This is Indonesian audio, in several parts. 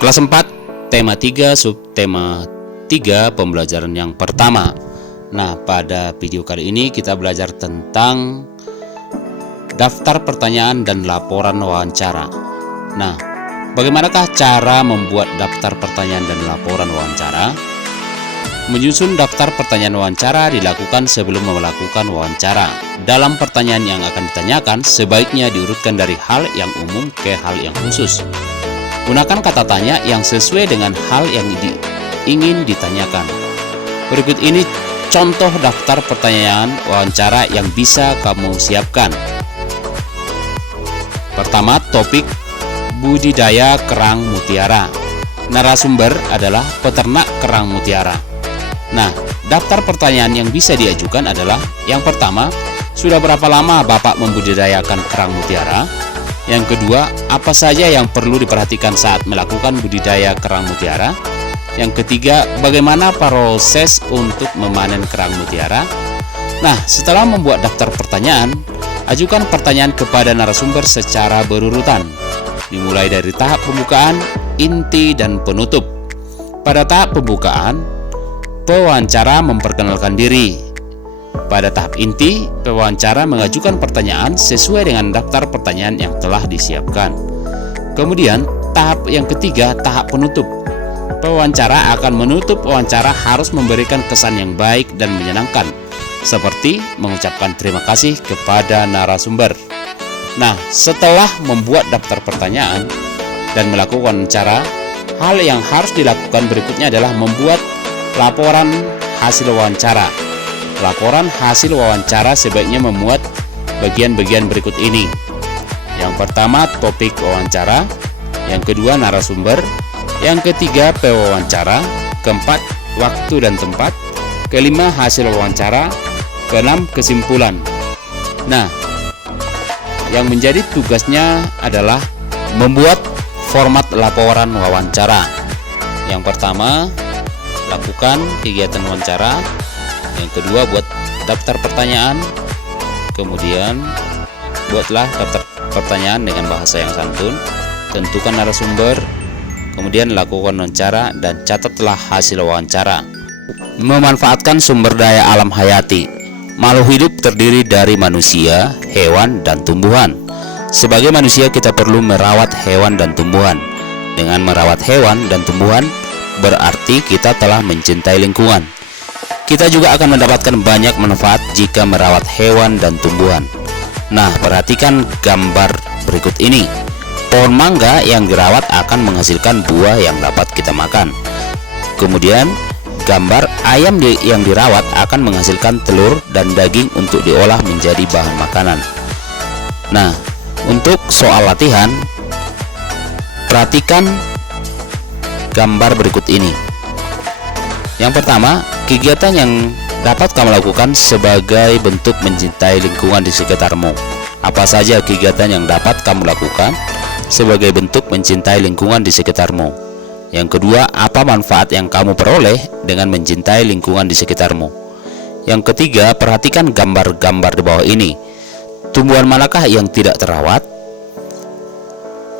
Kelas 4, tema 3, subtema 3, pembelajaran yang pertama. Nah, pada video kali ini kita belajar tentang daftar pertanyaan dan laporan wawancara. Nah, bagaimanakah cara membuat daftar pertanyaan dan laporan wawancara? Menyusun daftar pertanyaan wawancara dilakukan sebelum melakukan wawancara. Dalam pertanyaan yang akan ditanyakan, sebaiknya diurutkan dari hal yang umum ke hal yang khusus. Gunakan kata tanya yang sesuai dengan hal yang ingin ditanyakan. Berikut ini contoh daftar pertanyaan wawancara yang bisa kamu siapkan. Pertama, topik budidaya kerang mutiara. Narasumber adalah peternak kerang mutiara. Nah, daftar pertanyaan yang bisa diajukan adalah: yang pertama, sudah berapa lama Bapak membudidayakan kerang mutiara? Yang kedua, apa saja yang perlu diperhatikan saat melakukan budidaya kerang mutiara? Yang ketiga, bagaimana proses untuk memanen kerang mutiara? Nah, setelah membuat daftar pertanyaan, ajukan pertanyaan kepada narasumber secara berurutan, dimulai dari tahap pembukaan, inti, dan penutup. Pada tahap pembukaan, pewawancara memperkenalkan diri. Pada tahap inti, pewawancara mengajukan pertanyaan sesuai dengan daftar pertanyaan yang telah disiapkan. Kemudian, tahap yang ketiga, tahap penutup. Pewawancara akan menutup wawancara harus memberikan kesan yang baik dan menyenangkan, seperti mengucapkan terima kasih kepada narasumber. Nah, setelah membuat daftar pertanyaan dan melakukan wawancara, hal yang harus dilakukan berikutnya adalah membuat laporan hasil wawancara. Laporan hasil wawancara sebaiknya memuat bagian-bagian berikut ini. Yang pertama, topik wawancara. Yang kedua, narasumber. Yang ketiga, pewawancara. Keempat, waktu dan tempat. Kelima, hasil wawancara. Keenam, kesimpulan. Nah, yang menjadi tugasnya adalah membuat format laporan wawancara. Yang pertama, lakukan kegiatan wawancara. Yang kedua, buat daftar pertanyaan. Kemudian buatlah daftar pertanyaan dengan bahasa yang santun. Tentukan narasumber. Kemudian lakukan wawancara dan catatlah hasil wawancara. Memanfaatkan sumber daya alam hayati. Makhluk hidup terdiri dari manusia, hewan, dan tumbuhan. Sebagai manusia, kita perlu merawat hewan dan tumbuhan. Dengan merawat hewan dan tumbuhan, berarti kita telah mencintai lingkungan. Kita juga akan mendapatkan banyak manfaat jika merawat hewan dan tumbuhan. Nah, perhatikan gambar berikut ini. Pohon mangga yang dirawat akan menghasilkan buah yang dapat kita makan. Kemudian, gambar ayam yang dirawat akan menghasilkan telur dan daging untuk diolah menjadi bahan makanan. Nah, untuk soal latihan, perhatikan gambar berikut ini. Yang pertama, kegiatan yang dapat kamu lakukan sebagai bentuk mencintai lingkungan di sekitarmu. Apa saja kegiatan yang dapat kamu lakukan sebagai bentuk mencintai lingkungan di sekitarmu? Yang kedua, apa manfaat yang kamu peroleh dengan mencintai lingkungan di sekitarmu? Yang ketiga, perhatikan gambar-gambar di bawah ini. Tumbuhan manakah yang tidak terawat?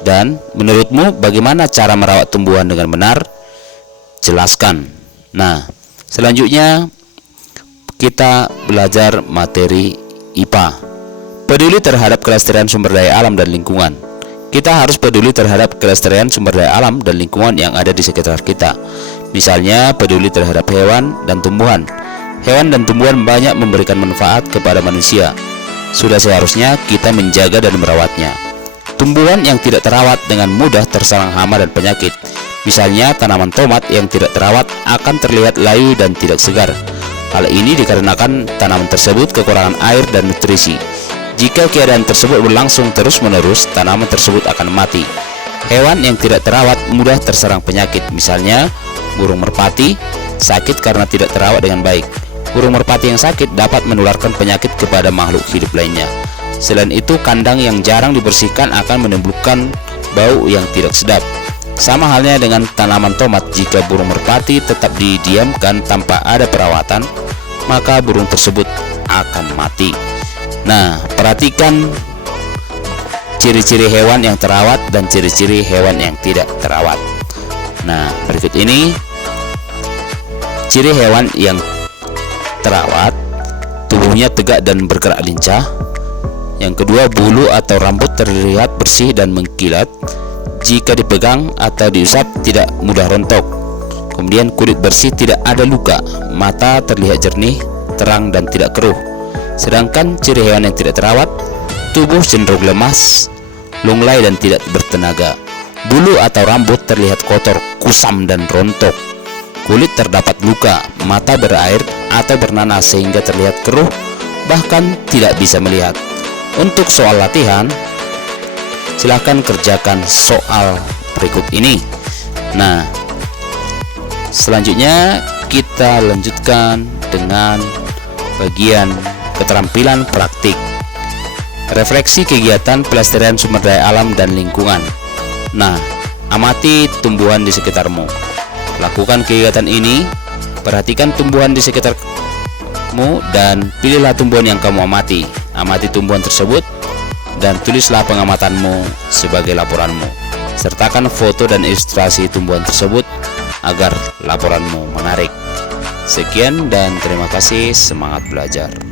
Dan menurutmu bagaimana cara merawat tumbuhan dengan benar? Jelaskan. Nah, selanjutnya kita belajar materi IPA. Peduli terhadap kelestarian sumber daya alam dan lingkungan. Kita harus peduli terhadap kelestarian sumber daya alam dan lingkungan yang ada di sekitar kita. Misalnya, peduli terhadap hewan dan tumbuhan. Hewan dan tumbuhan banyak memberikan manfaat kepada manusia. Sudah seharusnya kita menjaga dan merawatnya. Tumbuhan yang tidak terawat dengan mudah terserang hama dan penyakit. Misalnya, tanaman tomat yang tidak terawat akan terlihat layu dan tidak segar. Hal ini dikarenakan tanaman tersebut kekurangan air dan nutrisi. Jika keadaan tersebut berlangsung terus-menerus, tanaman tersebut akan mati. Hewan yang tidak terawat mudah terserang penyakit. Misalnya, burung merpati sakit karena tidak terawat dengan baik. Burung merpati yang sakit dapat menularkan penyakit kepada makhluk hidup lainnya. Selain itu, kandang yang jarang dibersihkan akan menimbulkan bau yang tidak sedap. Sama halnya dengan tanaman tomat, jika burung merpati tetap didiamkan tanpa ada perawatan, maka burung tersebut akan mati. Nah, perhatikan ciri-ciri hewan yang terawat dan ciri-ciri hewan yang tidak terawat. Nah, berikut ini ciri hewan yang terawat: tubuhnya tegak dan bergerak lincah. Yang kedua, bulu atau rambut terlihat bersih dan mengkilat. Jika dipegang atau diusap tidak mudah rontok. Kemudian kulit bersih, tidak ada luka. Mata terlihat jernih, terang dan tidak keruh. Sedangkan ciri hewan yang tidak terawat: tubuh cenderung lemas, lunglai dan tidak bertenaga. Bulu atau rambut terlihat kotor, kusam dan rontok. Kulit terdapat luka, mata berair atau bernanas sehingga terlihat keruh, bahkan tidak bisa melihat. Untuk soal latihan, silahkan kerjakan soal berikut ini. Nah, selanjutnya kita lanjutkan dengan bagian keterampilan praktik. Refleksi kegiatan pelestarian sumber daya alam dan lingkungan. Nah, amati tumbuhan di sekitarmu. Lakukan kegiatan ini, perhatikan tumbuhan di sekitarmu dan pilihlah tumbuhan yang kamu amati. Amati tumbuhan tersebut dan tulislah pengamatanmu sebagai laporanmu. Sertakan foto dan ilustrasi tumbuhan tersebut agar laporanmu menarik. Sekian dan terima kasih, semangat belajar.